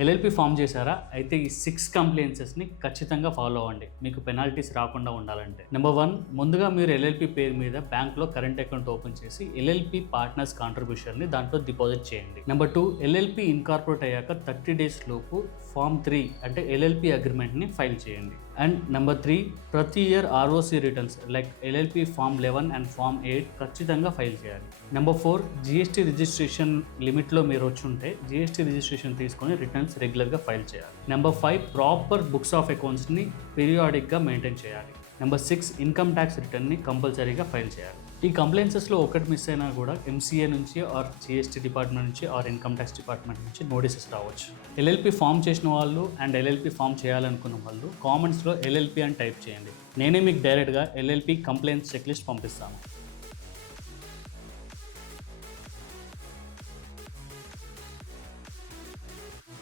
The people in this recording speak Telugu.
ఎల్ఎల్పి ఫామ్ చేశారా? అయితే ఈ 6 కంప్లైన్సెస్ని ఖచ్చితంగా ఫాలో అవ్వండి మీకు పెనాల్టీస్ రాకుండా ఉండాలంటే. నెంబర్ 1, ముందుగా మీరు ఎల్ఎల్పి పేరు మీద బ్యాంక్లో కరెంట్ అకౌంట్ ఓపెన్ చేసి ఎల్ఎల్పి పార్ట్నర్స్ కాంట్రిబ్యూషన్ని దాంట్లో డిపాజిట్ చేయండి. నెంబర్ 2, ఎల్ఎల్పి ఇన్కార్పొరేట్ అయ్యాక 30 డేస్ లోపు ఫామ్ 3 అంటే ఎల్ఎల్పి అగ్రిమెంట్ని ఫైల్ చేయండి. అండ్ నెంబర్ 3, ప్రతి year ROC returns like LLP form 11 and form 8 ఖచ్చితంగా ఫైల్ చేయాలి. నెంబర్ 4, జిఎస్టీ రిజిస్ట్రేషన్ లిమిట్లో మీరు వచ్చి ఉంటే జిఎస్టీ రిజిస్ట్రేషన్ తీసుకొని రిటర్న్స్ రెగ్యులర్గా ఫైల్ చేయాలి. నెంబర్ 5, ప్రాపర్ బుక్స్ ఆఫ్ అకౌంట్స్ని పీరియాడిక్గా మెయింటైన్ చేయాలి. నెంబర్ 6, ఇన్కమ్ ట్యాక్స్ రిటర్న్ని కంపల్సరీగా ఫైల్ చేయాలి. ఈ కంప్లైన్సెస్లో ఒకటి మిస్ అయినా కూడా ఎంసీఏ నుంచి ఆర్ జిఎస్టీ డిపార్ట్మెంట్ నుంచి ఆర్ ఇన్కమ్ ట్యాక్స్ డిపార్ట్మెంట్ నుంచి నోటీసెస్ రావచ్చు. ఎల్ఎల్పి ఫామ్ చేసిన వాళ్ళు అండ్ ఎల్ఎల్పి ఫామ్ చేయాలనుకున్న వాళ్ళు కామెంట్స్లో ఎల్ఎల్పి అని టైప్ చేయండి. నేనే మీకు డైరెక్ట్గా ఎల్ఎల్పి కంప్లైంట్స్ చెక్ లిస్ట్ పంపిస్తాను.